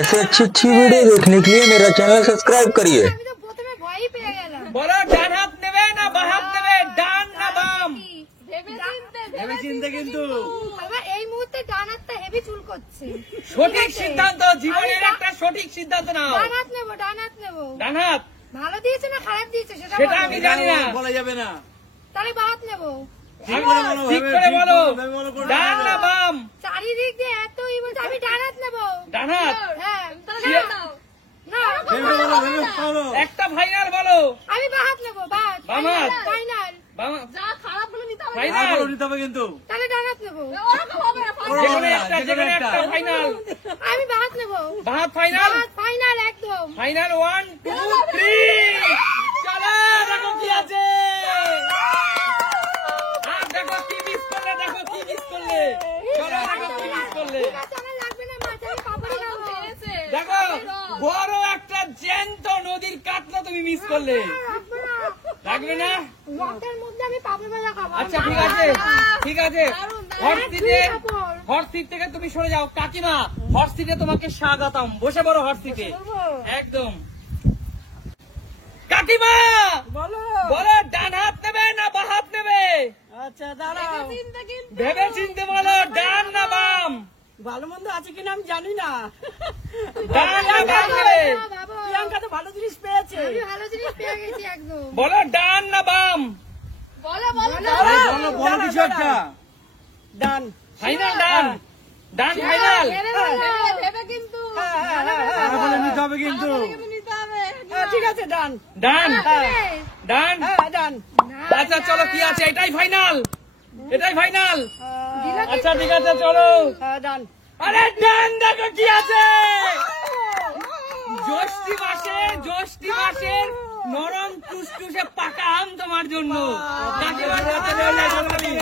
ऐसे अच्छी अच्छी वीडियो देखने के लिए मेरा चैनल सब्सक्राइब करिए। বলো ডান হাত নেবে না বাম হাত নেবে, ডান না বাম? ভেবে চিন্তে কিন্তু এই মুহূর্তে ডান হাতটা হেভি চুল করছে। সঠিক সিদ্ধান্ত, জীবনের একটা সঠিক সিদ্ধান্ত নাও। ডান হাত নেবো, ডান হাত নেবো। ডান হাত ভালো দিয়েছে না খারাপ দিয়েছে সেটা সেটা আমি জানি না, বলা যাবে না। তাহলে বাম হাত নেবো। ঠিক করে বলো ডান না বাম? চারিদিক দিয়ে এত বলছে আমি ডান হাত নেবো। ডান হাত? হ্যাঁ না একটা ফাইনাল বলো। আমি বাম হাত নেবো। বাম হাত? ফাইনাল। যা খারাপ বলে নিতে হবে, ফাইনাল নিতে হবে কিন্তু। তাহলে ডান হাত নেবো। যেকোনো একটা ফাইনাল। আমি বাম হাত নেবো। বাম হাত ফাইনাল? ফাইনাল একদম ফাইনাল 1 2 3 চলো দেখো কি আছে। আর দেখো কি মিস করলে, দেখো কি মিস করলে, চলো দেখো কি মিস করলে। লাগবে না মা, আমি পাপড়ি খাবো। দেখো বড় একটা জ্যান্ত নদীর কাতলা তুমি মিস করলে, লাগবে না? রক্তের মধ্যে আমি পাপড়ি ভাজা খাবো। আচ্ছা ঠিক আছে, ঠিক আছে। হট সিট থেকে তুমি সরে যাও। কাকিমা হট সিটে তোমাকে স্বাগতম, বসে পড়ো হট সিটে একদম। কাকিমা বলো বলো ডান হাত নেবে না বাম হাত নেবে? আচ্ছা দাঁড়াও, ভেবে চিনতে বলো ডান না বাম? ভালো মন্দ আছে কিনা আমি জানি না। ডান না বাম নেবে? প্রিয়াঙ্কা তো ভালো জিনিস পেয়েছে। আমি ভালো জিনিস পেয়ে গেছি একদম। বলো ডান না বাম? বলো বলো বলো কিছু একটা। ডান ফাইনাল ডান? ডান ফাইনাল? ভেবে কিন্তু বলে নিতে হবে কিন্তু। ঠিক আছে ডান ডান? ডান? ডান। আচ্ছা চলো কি আছে, এটাই ফাইনাল, এটাই ফাইনাল। আচ্ছা ঠিক আছে চলো। ডান। আরে ডান দেখো কি আছে। জ্যৈষ্ঠী মাসের নরম টুসটুসে পাকা আম তোমার জন্য। কাকিমার হাতে রয়ে যায় তুমি।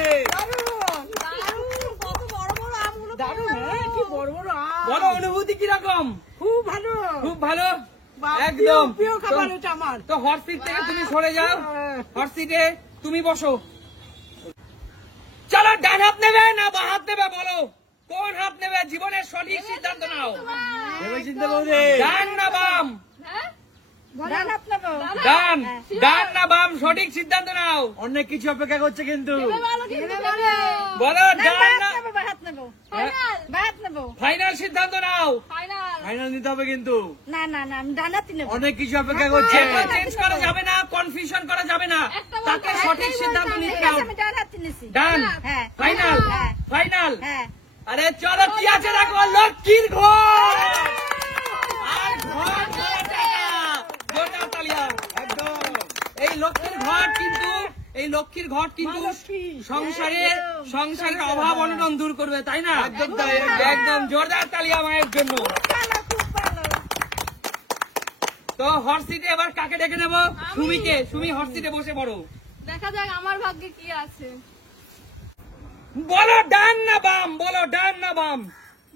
দারুণ, কি বড় বড় আম। বলো অনুভূতি কিরকম? খুব ভালো, খুব ভালো একদম একদম। প্রিয় খাবার এটা আমার। তো হট সিট থেকে তুমি সরে যাও, হট সিটে তুমি বসো। চলো ডান হাত নেবে না বাম হাত নেবে বলো, কোন হাত নেবে? জীবনের সঠিক সিদ্ধান্ত নাও। ভেবে চিন্তে বলবে ডান না বাম? ডান হাত নেবো। ডান? ডান না বাম? সঠিক সিদ্ধান্ত নাও। অনেক কিছু অপেক্ষা করছে কিন্তু। বলো ডান না? হাত নেবো। হাত নেবো। ফাইনাল সিদ্ধান্ত নাও। ফাইনাল নিতে হবে কিন্তু। না না না আমি ডান হাতই নেবো। অনেক কিছু অপেক্ষা করছে। চেঞ্জ করা যাবে না, কনফিউশন করা যাবে না, তাকে সঠিক সিদ্ধান্ত নিতে দাও। আমি ডান হাতই নিছি। ডান? হ্যাঁ। ফাইনাল? হ্যাঁ। ফাইনাল? হ্যাঁ। আরে চলো কি আছে দেখো, লক্ষ্মীর ঘর আর ঘর ভরা টাকা। জোরদার তালিয়া একদম। এই লক্ষ্মীর ঘর কিন্তু, এই লক্ষ্মীর ঘর কিন্তু সংসারের অভাব অনটন দূর করবে, তাই না? একদম তাই, একদম জোরদার তালিয়া মায়ের জন্য। তো হট সিটে এবার কাকে ডেকে নেবো? সুমিকে। সুমি হট সিটে বসে পড়ো। দেখা যাক আমার ভাগ্যে কি আছে। বলো ডান না বাম? বলো ডান না বাম?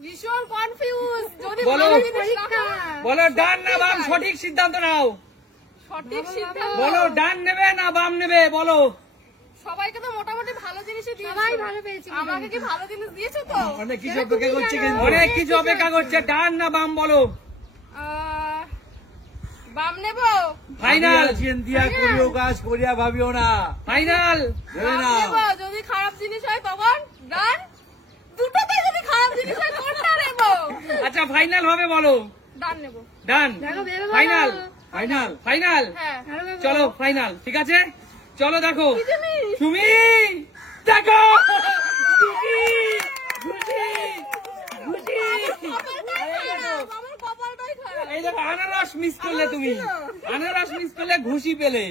ভীষণ কনফিউজ। যদি বলো। ভালো জিনিস না হয়। বলো ডান না বাম? সঠিক সিদ্ধান্ত নাও। সঠিক সিদ্ধান্ত। বলো ডান নেবে না বাম নেবে বলো। সবাইকে তো মোটামুটি ভালো জিনিসই দিয়েছো। সবাই ভালো পেয়েছে। আমাকে কি ভালো জিনিস দিয়েছো তো? অনেক কিছু অপেক্ষা করছে কিন্তু। অনেক কিছু অপেক্ষা করছে। ডান না বাম বলো। বাম নেবো। ফাইনাল? চিন্তিয়া করিও কাজ করিয়া ভাবিও না। ফাইনাল? ভেবে নাও। যদি খারাপ জিনিস হয় তখন ডান। দুটোতে যদি খারাপ জিনিস হয় কোনটা নেবো? আচ্ছা ফাইনাল হবে বলো। ডান নেবো। ডান? ফাইনাল? ফাইনাল? ফাইনাল? হ্যাঁ। চলো ফাইনাল, ঠিক আছে চলো দেখো। তুমি দেখো খুশি খুশি খুশি। আমার কপালটাই খারাপ। এই দেখো আনারস মিস করলে তুমি, আনারস মিস করলে ঘুষি পেলে।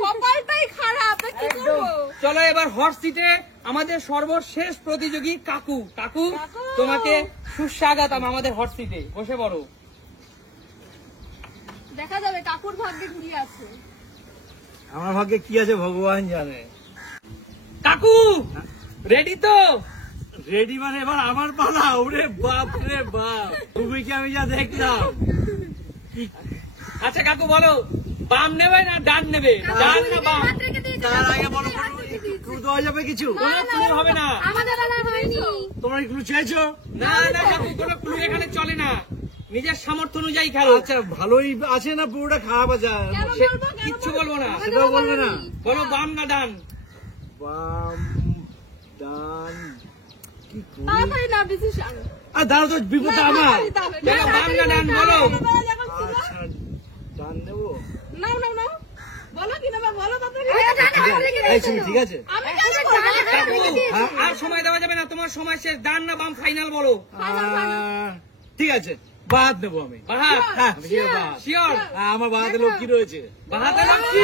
কপালটাই খারাপ। কি করবো? চলো এবার হট সিটে আমাদের সর্বশেষ প্রতিযোগী কাকু। কাকু তোমাকে সুস্বাগতম আমাদের হট সিটে, বসে পড়ো। দেখা যাবে কাকুর ভাগ্যে কি আছে। আমার ভাগ্যে কি আছে ভগবান জানে। কাকু রেডি তো? রেডি মানে এবার আমার পালা। ওরে বাপ রে বাপ, তুমি কি আমি যা দেখলাম। আচ্ছা কাকু বলো বাম নেবে না ডান নেবে? ডান না বাম? তার আগে বলো ক্লু দেওয়া যাবে কিছু? কোনো ক্লু হবে না। আমাদের বেলায় হয়নি। তোমরা ক্লু চাইছো? না না কাকু কোনো ক্লু এখানে চলে না। নিজের সামর্থ্য অনুযায়ী খেলো। আচ্ছা ভালোই আছে না পুরোটা খারাপ আছে? কেন সে- বলবো, কেন কিচ্ছু বলবো? বলবো না। আমাকে সেটাও বলবে না? বলো বাম না ডান? বাম ডান কি করি? তাড়াতাড়ি না ডিসিশন। আর দাঁড়া তো বিপদ আমার। বলো বাম না ডান বলো। আচ্ছা ডান নেবো। নাও নাও নাও, বলো কি নেবা বলো তাড়াতাড়ি। এই তুমি ঠিক আছে? আমি কেন বলবো? কাকু, আর সময় দেওয়া যাবে না, তোমার সময় শেষ। ডান না বাম ফাইনাল বলো। ঠিক আছে বাদ নেবো আমি। বাহাত হ্যাঁ আমি কি বাদ? শিওর? আমার বাহাতে লোক কি রয়েছে? বাহাতে লক্ষ্মী।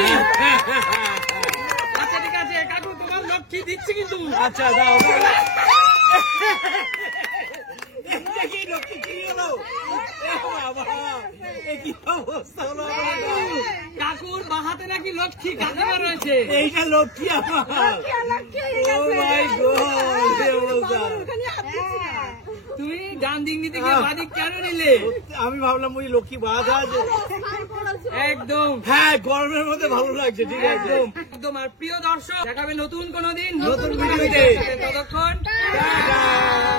আচ্ছা ঠিক আছে কাকু, তোমার লক্ষ্মী দিচ্ছি কিন্তু। আচ্ছা দাও দাও। এটা কি লক্ষ্মী কি হলো? এ বাবা, এ কি অবস্থা হলো আমার? কাকুর বাহাতে নাকি লক্ষ্মী কাকিমা রয়েছে। এইটা লক্ষ্মী আমার। ও মাই গড, কি অবস্থা। তুমি ডান দিক নিতে গিয়ে বাদিক কেন নিলে? আমি ভাবলাম ওই লক্ষ্মী বাধা আছে। একদম হ্যাঁ গরমের মধ্যে ভালো লাগছে, ঠিক আছে। একদম একদম। আর প্রিয় দর্শক, দেখাবে নতুন কোনো দিন নতুন ভিডিওতে। ততক্ষণ টাটা।